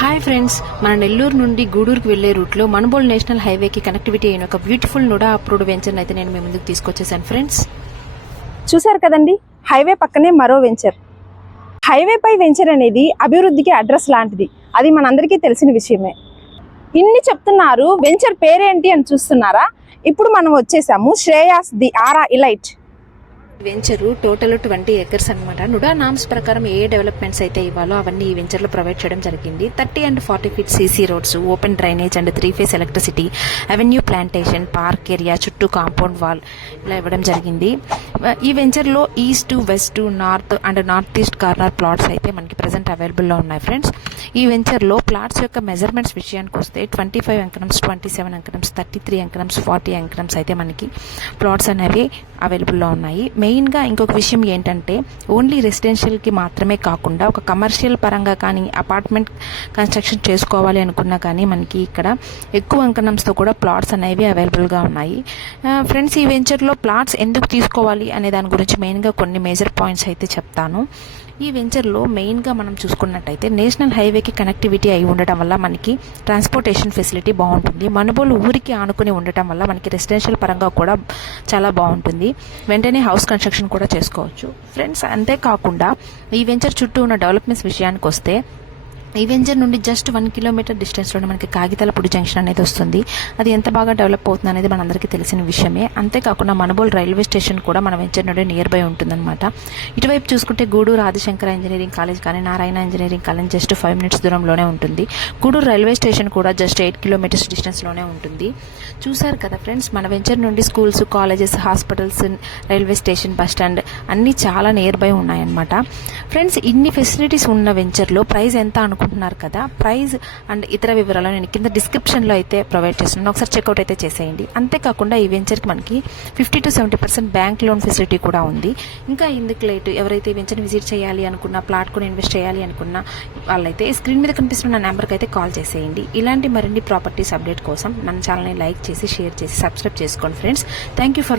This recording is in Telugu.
హాయ్ ఫ్రెండ్స్, మన నెల్లూరు నుండి గూడూరుకు వెళ్లే రూట్లో మనుబోల్ నేషనల్ హైవేకి కనెక్టివిటీ అయిన ఒక బ్యూటిఫుల్ నుడా అప్రూవ్డ్ వెంచర్ అయితే నేను మీ ముందుకు తీసుకొచ్చేసాను ఫ్రెండ్స్. చూసారు కదండి, హైవే పక్కనే మరో వెంచర్. హైవే పై వెంచర్ అనేది అభివృద్ధికి అడ్రస్ లాంటిది. అది మనందరికీ తెలిసిన విషయమే. ఇన్ని చెప్తున్నారు, వెంచర్ పేరేంటి అని చూస్తున్నారా? ఇప్పుడు మనం వచ్చేసాము Shreyas the aura elite venture total 20 acres అనమాట. నుడా నామ్స్ ప్రకారం ఏ డెవలప్మెంట్స్ అయితే ఇవ్వాలో అవన్నీ ఈ వెంచర్లో ప్రొవైడ్ చేయడం జరిగింది. 30 and 40 feet CC roads, open drainage and 3-phase electricity, avenue plantation, park area, చుట్టూ కాంపౌండ్ వాల్ ఇలా ఇవ్వడం జరిగింది. ఈ వెంచర్లో east, west, north and north east corner plots అయితే మనకి ప్రజెంట్ అవైలబుల్లో ఉన్నాయి ఫ్రెండ్స్. ఈ వెంచర్లో ప్లాట్స్ యొక్క మెజర్మెంట్స్ విషయానికి వస్తే 25 ఎకరమ్స్, 27 ఎకరమ్స్, 33 ఎకరమ్స్, 40 ఎకరమ్స్ అయితే మనకి ప్లాట్స్ అనేవి అవైలబుల్లో ఉన్నాయి. మెయిన్గా ఇంకొక విషయం ఏంటంటే, ఓన్లీ రెసిడెన్షియల్కి మాత్రమే కాకుండా ఒక కమర్షియల్ పరంగా కానీ అపార్ట్మెంట్ కన్స్ట్రక్షన్ చేసుకోవాలి అనుకున్నా కానీ మనకి ఇక్కడ ఎక్కువ అంకణంస్తో కూడా ప్లాట్స్ అనేవి అవైలబుల్గా ఉన్నాయి ఫ్రెండ్స్. ఈ వెంచర్లో ప్లాట్స్ ఎందుకు తీసుకోవాలి అనే దాని గురించి మెయిన్గా కొన్ని మేజర్ పాయింట్స్ అయితే చెప్తాను. ఈ వెంచర్లో మెయిన్గా మనం చూసుకున్నట్టయితే నేషనల్ హైవేకి కనెక్టివిటీ అయి ఉండటం వల్ల మనకి ట్రాన్స్పోర్టేషన్ ఫెసిలిటీ బాగుంటుంది. మనుబోలు ఊరికి ఆనుకుని ఉండటం వల్ల మనకి రెసిడెన్షియల్ పరంగా కూడా చాలా బాగుంటుంది. వెంటనే హౌస్ కన్స్ట్రక్షన్ కూడా చేసుకోవచ్చు ఫ్రెండ్స్. అంతేకాకుండా ఈ వెంచర్ చుట్టూ ఉన్న డెవలప్మెంట్స్ విషయానికి వస్తే, ఈ వెంచర్ నుండి జస్ట్ 1 kilometer డిస్టెన్స్లోనే మనకి కాగితాలపూడి జంక్షన్ అనేది వస్తుంది. అది ఎంత బాగా డెవలప్ అవుతుంది అనేది మనందరికీ తెలిసిన విషయమే. అంతేకాకుండా మనుబోల్ రైల్వే స్టేషన్ కూడా మన వెంచర్ నుండి నియర్ బై ఉంటుందన్నమాట. ఇటువైపు చూసుకుంటే గూడూరు ఆదిశంకర ఇంజనీరింగ్ కాలేజ్ కానీ Narayana engineering college just 5 minutes దూరంలోనే ఉంటుంది. గూడూరు రైల్వే స్టేషన్ కూడా జస్ట్ 8 kilometers డిస్టెన్స్లోనే ఉంటుంది. చూసారు కదా ఫ్రెండ్స్, మన వెంచర్ నుండి schools, colleges, hospitals, railway station, bus stand అన్నీ చాలా నియర్ బై ఉన్నాయన్నమాట. ఫ్రెండ్స్, ఇన్ని ఫెసిలిటీస్ ఉన్న వెంచర్లో ప్రైస్ ఎంత అనుకుంటున్నారు కదా? ప్రైస్ అండ్ ఇతర వివరాలు నేను కింద డిస్క్రిప్షన్లో అయితే ప్రొవైడ్ చేస్తున్నాను, ఒకసారి చెక్అవుట్ అయితే చేసేయండి. అంతేకాకుండా ఈ వెంచర్కి మనకి 50 to 70% బ్యాంక్ లోన్ ఫెసిలిటీ కూడా ఉంది. ఇంకా ఇందుకు లేట్ ఎవరైతే ఈ వెంచర్ని విజిట్ చేయాలి అనుకున్నా, ప్లాట్ కొని ఇన్వెస్ట్ చేయాలి అనుకున్నా వాళ్ళైతే స్క్రీన్ మీద కనిపిస్తున్న నెంబర్కి అయితే కాల్ చేసేయండి. ఇలాంటి మరిన్ని ప్రాపర్టీస్ అప్డేట్ కోసం మన ఛానల్ని లైక్ చేసి, షేర్ చేసి, సబ్స్క్రైబ్ చేసుకోండి ఫ్రెండ్స్. Thank you for